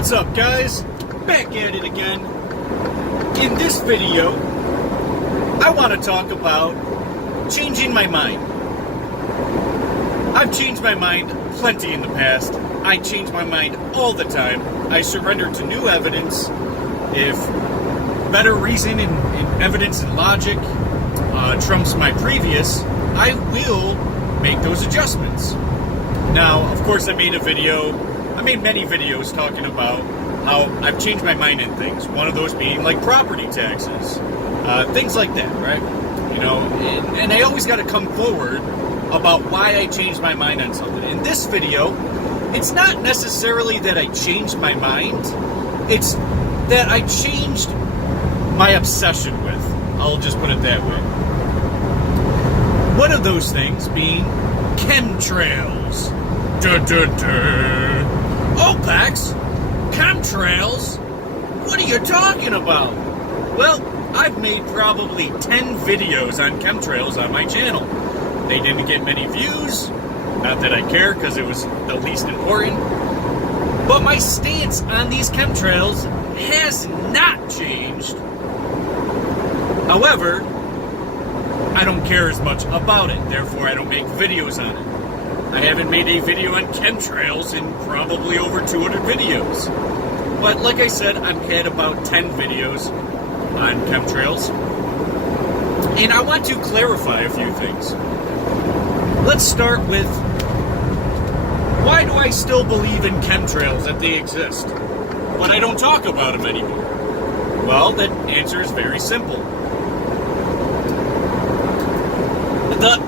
What's up, guys? Back at it again. In this video, I want to talk about changing my mind. I've changed my mind plenty in the past. I change my mind all the time. I surrender to new evidence. If better reason and evidence and logic trumps my previous, I will make those adjustments. Now, of course, I made many videos talking about how I've changed my mind in things. One of those being like property taxes, things like that, right? You know, and I always got to come forward about why I changed my mind on something. In this video, it's not necessarily that I changed my mind, it's that I changed my obsession with. I'll just put it that way. One of those things being chemtrails. Dun, dun, dun. Opex? Chemtrails? What are you talking about? Well, I've made probably 10 videos on chemtrails on my channel. They didn't get many views. Not that I care, because it was the least important. But my stance on these chemtrails has not changed. However, I don't care as much about it. Therefore, I don't make videos on it. I haven't made a video on chemtrails in probably over 200 videos. But like I said, I've had about 10 videos on chemtrails. And I want to clarify a few things. Let's start with, why do I still believe in chemtrails, that they exist, but I don't talk about them anymore? Well, the answer is very simple. The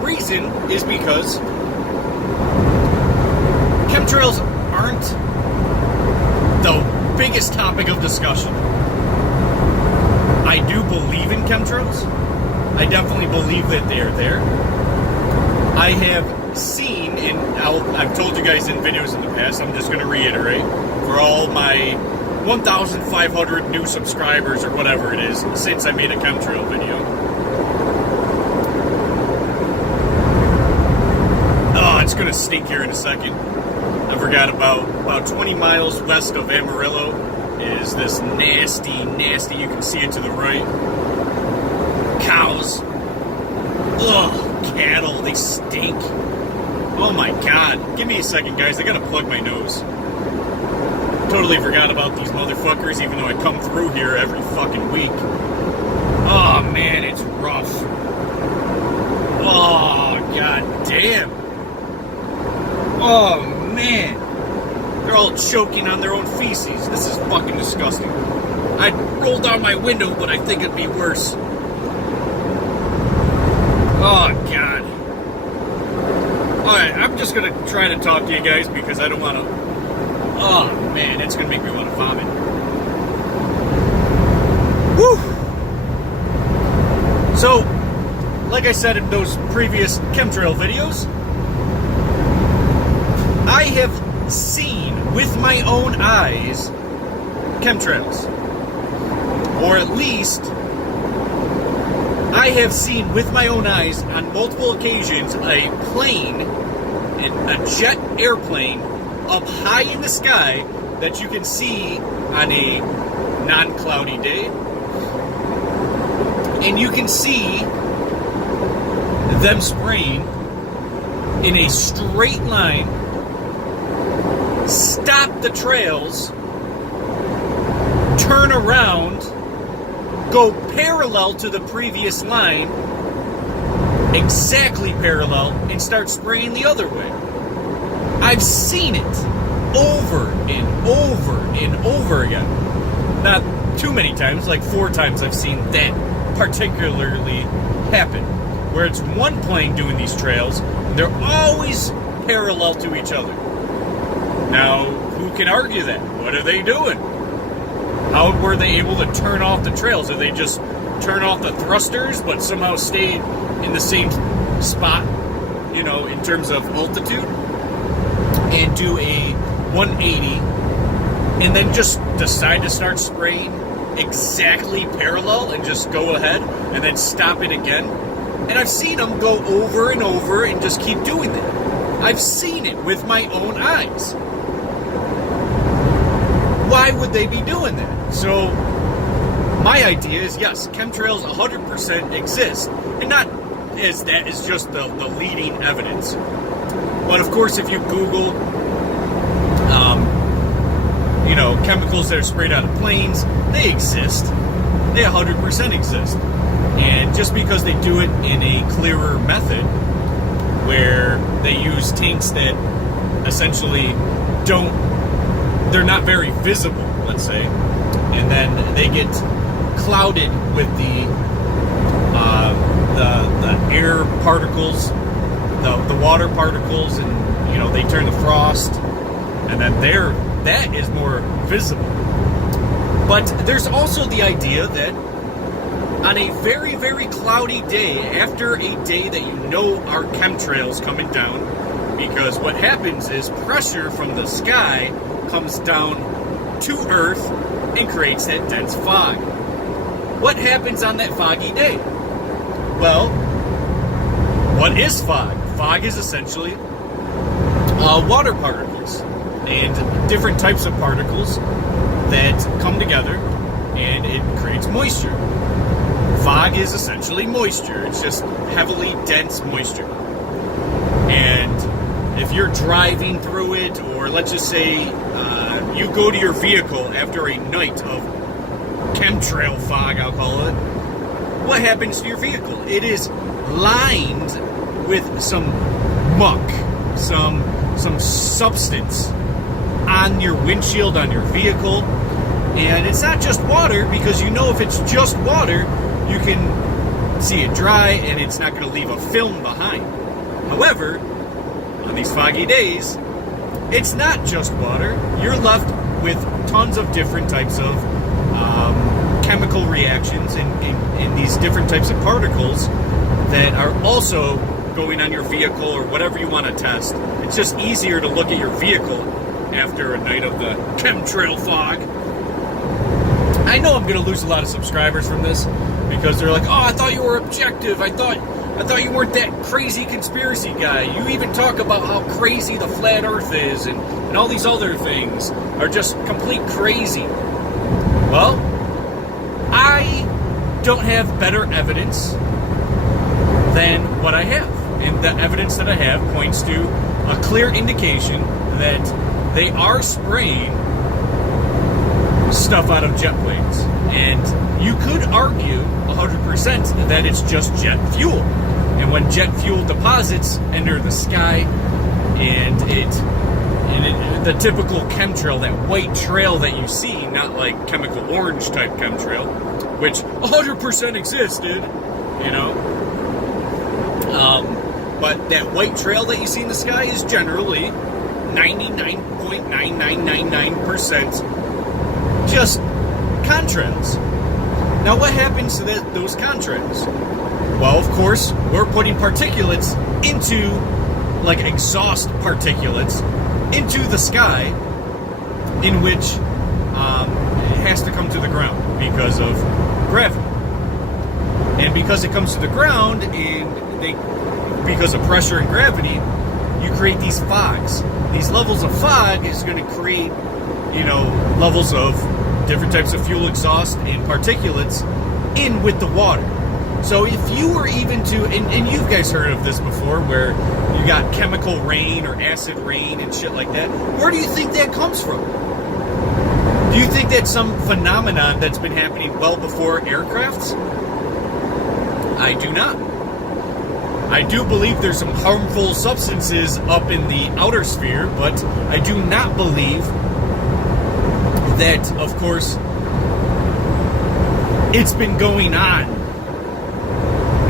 reason is because chemtrails aren't the biggest topic of discussion. I do believe in chemtrails. I definitely believe that they are there. I have seen, and I've told you guys in videos in the past, I'm just going to reiterate, for all my 1,500 new subscribers or whatever it is, since I made a chemtrail video. Oh, it's going to stink here in a second. I forgot about 20 miles west of Amarillo is this nasty, you can see it to the right, cows. Ugh, cattle, they stink. Oh my god. Give me a second, guys. I gotta plug my nose. Totally forgot about these motherfuckers, even though I come through here every fucking week. Oh man, it's rough. Oh, god damn. Oh man. They're all choking on their own feces. This is fucking disgusting. I'd roll down my window, but I think it'd be worse. Oh, God. Alright, I'm just going to try to talk to you guys because I don't want to... Oh, man, it's going to make me want to vomit. Woo! So, like I said in those previous chemtrail videos, I have seen with my own eyes chemtrails. Or at least... I have seen with my own eyes on multiple occasions a plane, a jet airplane, up high in the sky that you can see on a non-cloudy day. And you can see them spraying in a straight line, stop the trails, turn around, go parallel to the previous line, exactly parallel, and start spraying the other way. I've seen it over and over and over again. Not too many times, like 4 times I've seen that particularly happen. Where it's one plane doing these trails, and they're always parallel to each other. Now, who can argue that? What are they doing? How were they able to turn off the trails? Did they just turn off the thrusters, but somehow stayed in the same spot, you know, in terms of altitude, and do a 180, and then just decide to start spraying exactly parallel and just go ahead and then stop it again? And I've seen them go over and over and just keep doing that. I've seen it with my own eyes. why would they be doing that? So my idea is, yes, chemtrails 100% exist, and not as that is just the leading evidence. But of course, if you Google, chemicals that are sprayed out of planes, they exist. They 100% exist. And just because they do it in a clearer method, where they use tanks that essentially they're not very visible, let's say, and then they get clouded with the air particles, the water particles, and they turn to frost, and then that is more visible. But there's also the idea that on a very, very cloudy day, after a day that are chemtrails coming down, because what happens is pressure from the sky comes down to Earth and creates that dense fog. What happens on that foggy day? Well, what is fog? Fog is essentially water particles and different types of particles that come together, and it creates moisture. Fog is essentially moisture. It's just heavily dense moisture. And if you're driving through it, or let's just say you go to your vehicle after a night of chemtrail fog, I'll call it, what happens to your vehicle? It is lined with some muck, some substance on your windshield, on your vehicle. And it's not just water, because if it's just water, you can see it dry and it's not going to leave a film behind. However, on these foggy days, it's not just water. You're left with tons of different types of chemical reactions and these different types of particles that are also going on your vehicle or whatever you want to test. It's just easier to look at your vehicle after a night of the chemtrail fog. I know I'm going to lose a lot of subscribers from this, because they're like, oh, I thought you were objective. I thought you weren't that crazy conspiracy guy. You even talk about how crazy the flat earth is, and all these other things are just complete crazy. Well, I don't have better evidence than what I have. And the evidence that I have points to a clear indication that they are spraying stuff out of jet planes. And you could argue 100% that it's just jet fuel. And when jet fuel deposits enter the sky, and the typical chemtrail, that white trail that you see, not like chemical orange type chemtrail, which 100% existed, but that white trail that you see in the sky is generally 99.9999% just contrails. Now, what happens to those contrails? Well, of course, we're putting particulates into, like exhaust particulates, into the sky, in which it has to come to the ground because of gravity. And because it comes to the ground, because of pressure and gravity, you create these fogs. These levels of fog is going to create, levels of different types of fuel exhaust and particulates in with the water. So if you were even to, and you guys heard of this before, where you got chemical rain or acid rain and shit like that, where do you think that comes from? Do you think that's some phenomenon that's been happening well before aircrafts? I do not. I do believe there's some harmful substances up in the outer sphere, but I do not believe that, of course, it's been going on.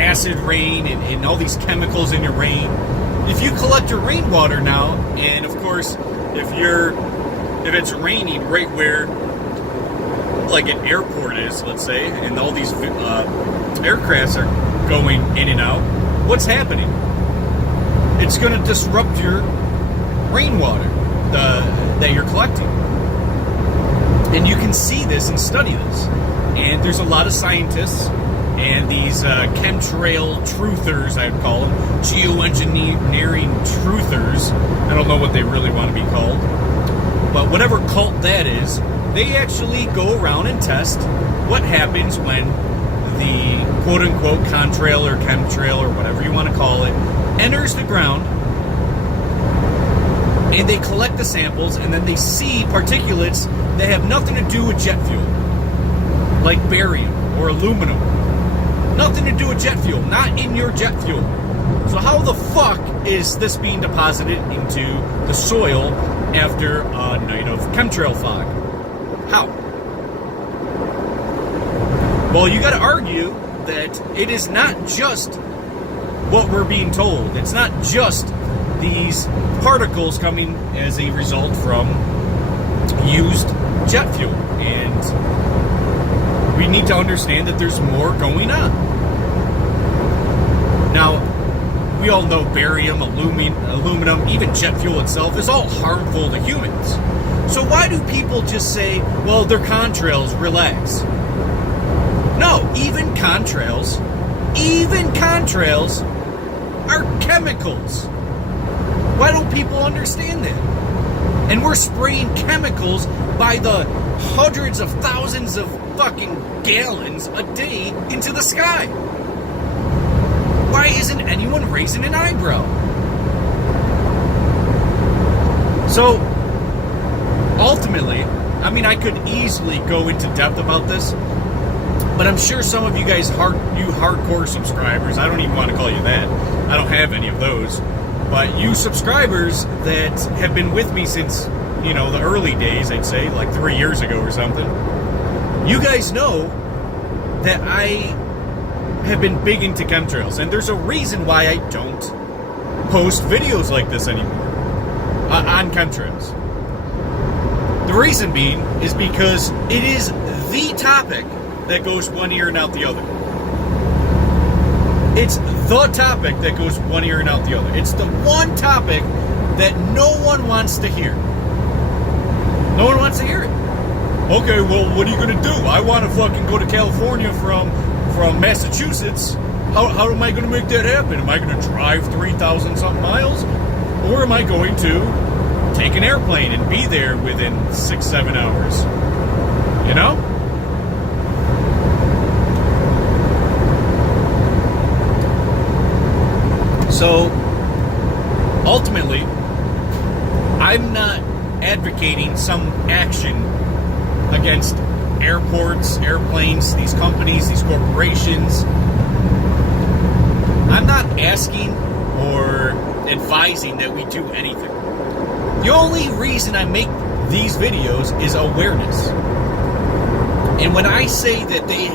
Acid rain and all these chemicals in your rain. If you collect your rainwater now, and of course, if it's raining right where, like an airport is, let's say, and all these aircrafts are going in and out, what's happening? It's going to disrupt your rainwater that you're collecting. And you can see this and study this. And there's a lot of scientists and these chemtrail truthers, I'd call them, geoengineering truthers. I don't know what they really want to be called. But whatever cult that is, they actually go around and test what happens when the quote-unquote contrail or chemtrail or whatever you want to call it enters the ground, and they collect the samples, and then they see particulates that have nothing to do with jet fuel, like barium or aluminum. Nothing to do with jet fuel, not in your jet fuel. So how the fuck is this being deposited into the soil after a night of chemtrail fog? How? Well, you gotta argue that it is not just what we're being told. It's not just these particles coming as a result from used jet fuel. And we need to understand that there's more going on. Now, we all know barium, aluminum, even jet fuel itself is all harmful to humans. So why do people just say, well, they're contrails, relax? No, even contrails are chemicals. Why don't people understand that? And we're spraying chemicals by the hundreds of thousands of fucking gallons a day into the sky. Why isn't anyone raising an eyebrow? So, ultimately, I mean, I could easily go into depth about this, but I'm sure some of you guys, you hardcore subscribers, I don't even want to call you that, I don't have any of those, but you subscribers that have been with me since, the early days, I'd say, like 3 years ago or something, you guys know that I have been big into chemtrails, and there's a reason why I don't post videos like this anymore on chemtrails. The reason being is because it is the topic that goes one ear and out the other. It's the topic that goes one ear and out the other. It's the one topic that no one wants to hear. No one wants to hear it. Okay, well, what are you going to do? I want to fucking go to California from Massachusetts. How am I going to make that happen? Am I going to drive 3,000 something miles? Or am I going to take an airplane and be there within 6-7 hours? You know? So, ultimately, I'm not advocating some action against airports, airplanes, these companies, these corporations. I'm not asking or advising that we do anything. The only reason I make these videos is awareness. And when I say that they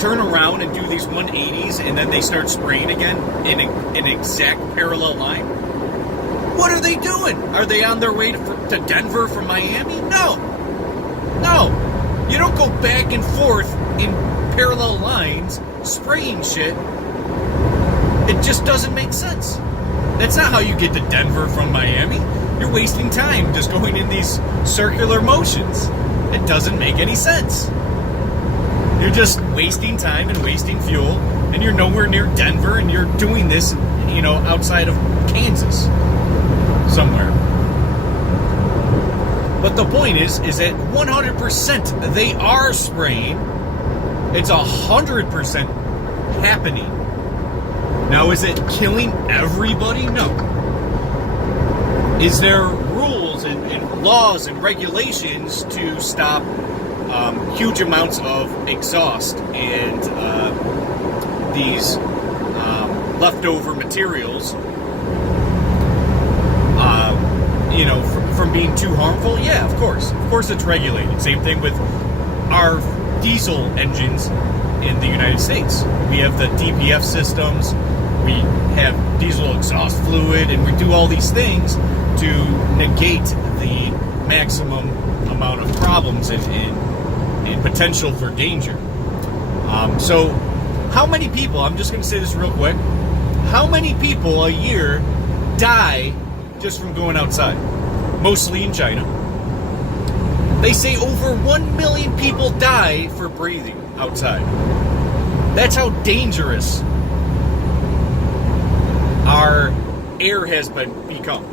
turn around and do these 180s and then they start spraying again in an exact parallel line, what are they doing? Are they on their way to Denver from Miami? No. You don't go back and forth in parallel lines spraying shit. It just doesn't make sense. That's not how you get to Denver from Miami. You're wasting time just going in these circular motions. It doesn't make any sense. You're just wasting time and wasting fuel, and you're nowhere near Denver, and you're doing this, outside of Kansas somewhere. But the point is that 100% they are spraying. It's 100% happening. Now, is it killing everybody? No. Is there rules and laws and regulations to stop huge amounts of exhaust and these leftover materials, from being too harmful? Yeah, of course. Of course it's regulated. Same thing with our diesel engines in the United States. We have the DPF systems, we have diesel exhaust fluid, and we do all these things to negate the maximum amount of problems and potential for danger. So how many people, I'm just going to say this real quick, how many people a year die just from going outside? Mostly in China. They say over 1 million people die for breathing outside. That's how dangerous our air has become.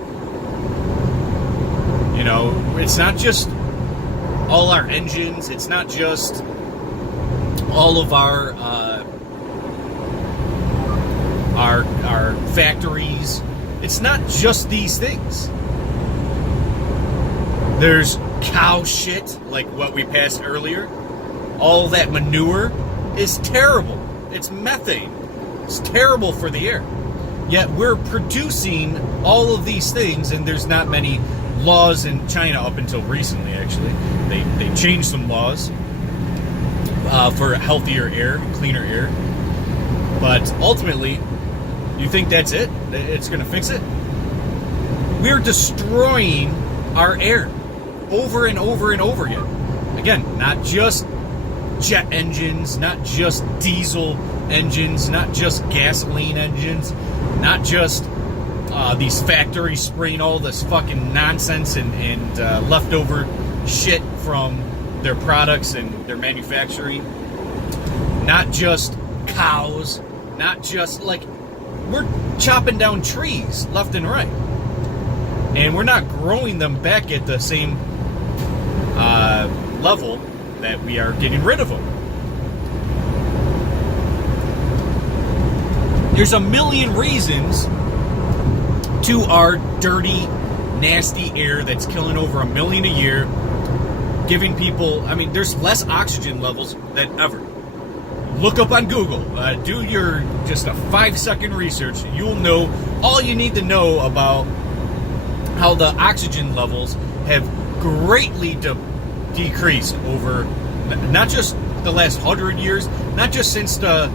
It's not just all our engines. It's not just all of our factories. It's not just these things. There's cow shit, like what we passed earlier. All that manure is terrible. It's methane. It's terrible for the air. Yet we're producing all of these things, and there's not many laws in China up until recently, actually. They changed some laws for healthier air, cleaner air. But ultimately, you think that's it? It's going to fix it? We're destroying our air over and over and over again. Again, not just jet engines, not just diesel engines, not just gasoline engines, not just these factories spraying all this fucking nonsense and leftover shit from their products and their manufacturing. Not just cows, not just, like, we're chopping down trees left and right. And we're not growing them back at the same level that we are getting rid of them. There's a million reasons to our dirty, nasty air that's killing over 1 million a year, giving people, I mean, there's less oxygen levels than ever. Look up on Google, do your just a 5-second research. You'll know all you need to know about how the oxygen levels have greatly decreased over not just the last 100 years, not just since the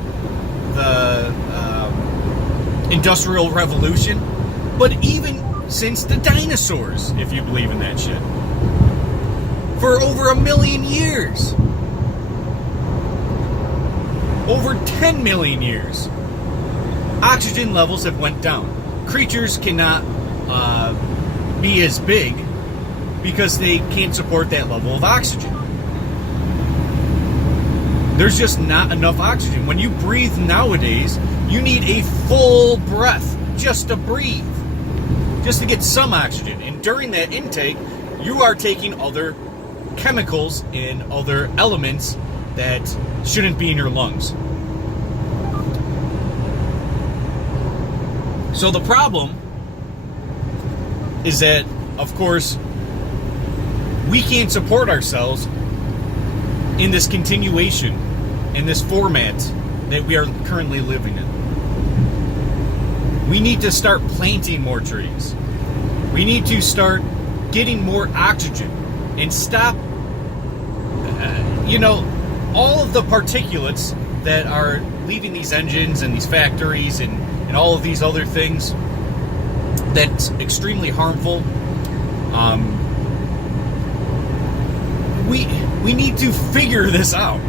Industrial Revolution, but even since the dinosaurs, if you believe in that shit. For over 1 million years. Over 10 million years. Oxygen levels have went down. Creatures cannot be as big because they can't support that level of oxygen. There's just not enough oxygen. When you breathe nowadays, you need a full breath just to breathe, just to get some oxygen. And during that intake, you are taking other chemicals and other elements that shouldn't be in your lungs. So the problem is that, of course, we can't support ourselves in this continuation, in this format that we are currently living in. We need to start planting more trees. We need to start getting more oxygen and stop, all of the particulates that are leaving these engines and these factories and all of these other things. That's extremely harmful. We need to figure this out.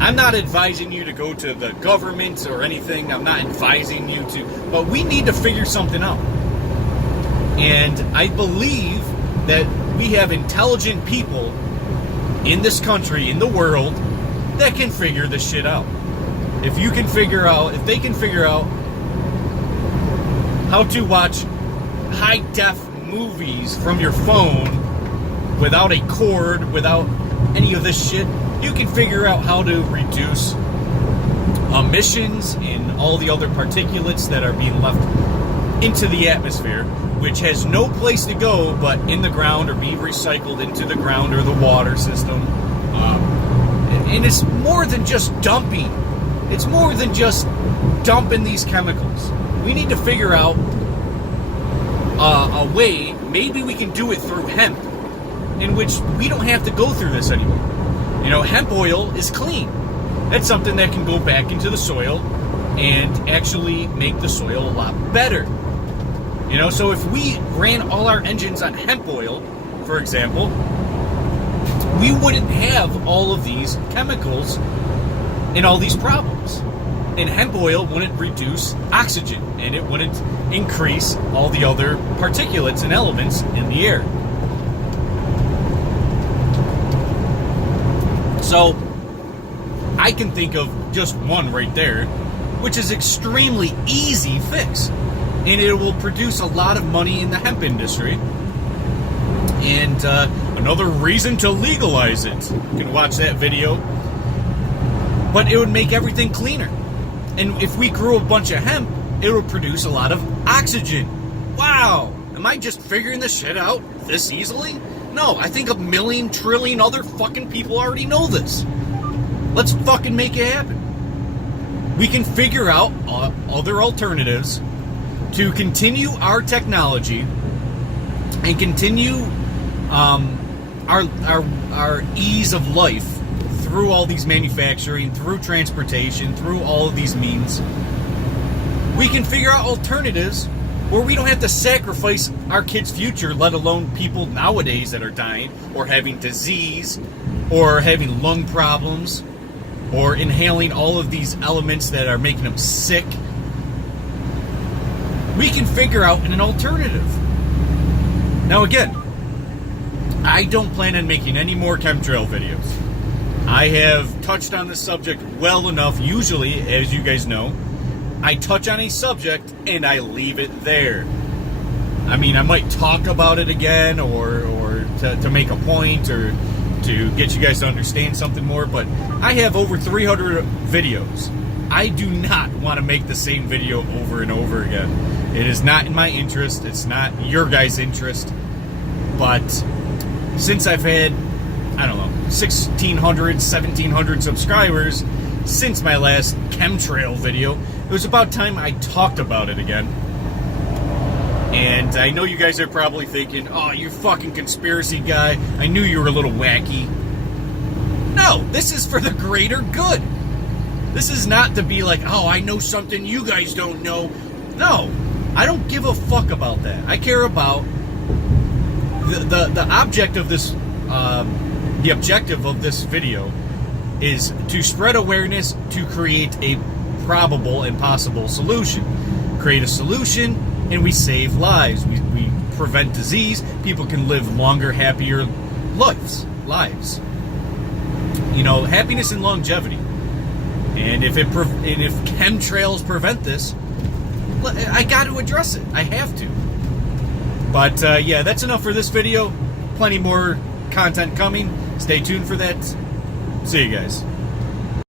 I'm not advising you to go to the government or anything. I'm not advising you to, but we need to figure something out. And I believe that we have intelligent people in this country, in the world, that can figure this shit out. If they can figure out how to watch high-def movies from your phone without a cord, without any of this shit, you can figure out how to reduce emissions and all the other particulates that are being left into the atmosphere, which has no place to go but in the ground or be recycled into the ground or the water system. And it's more than just dumping. It's more than just dumping these chemicals. We need to figure out a way, maybe we can do it through hemp, in which we don't have to go through this anymore. Hemp oil is clean. That's something that can go back into the soil and actually make the soil a lot better. So if we ran all our engines on hemp oil, for example, we wouldn't have all of these chemicals and all these problems. And hemp oil wouldn't reduce oxygen, and it wouldn't increase all the other particulates and elements in the air. So, I can think of just one right there, which is extremely easy fix. And it will produce a lot of money in the hemp industry. And another reason to legalize it. You can watch that video. But it would make everything cleaner. And if we grew a bunch of hemp, it would produce a lot of oxygen. Wow! Am I just figuring this shit out this easily? No, I think 1,000,000,000 trillion other fucking people already know this. Let's fucking make it happen. We can figure out other alternatives to continue our technology and continue our ease of life through all these manufacturing, through transportation, through all of these means. We can figure out alternatives where we don't have to sacrifice our kids' future, let alone people nowadays that are dying or having disease or having lung problems or inhaling all of these elements that are making them sick. We can figure out an alternative. Now again, I don't plan on making any more chemtrail videos. I have touched on this subject well enough. Usually, as you guys know, I touch on a subject and I leave it there. I mean, I might talk about it again or to make a point or to get you guys to understand something more, but I have over 300 videos. I do not want to make the same video over and over again. It is not in my interest. It's not your guys' interest. But since I've had, I don't know, 1,600, 1,700 subscribers since my last chemtrail video, it was about time I talked about it again. And I know you guys are probably thinking, oh, you fucking conspiracy guy. I knew you were a little wacky. No, this is for the greater good. This is not to be like, oh, I know something you guys don't know. No, I don't give a fuck about that. I care about the object of this, the objective of this video is to spread awareness to create a probable and possible solution. Create a solution and we save lives. We prevent disease. People can live longer, happier lives. You know, happiness and longevity. And if chemtrails prevent this, I got to address it. I have to. But yeah, that's enough for this video. Plenty more content coming. Stay tuned for that. See you guys.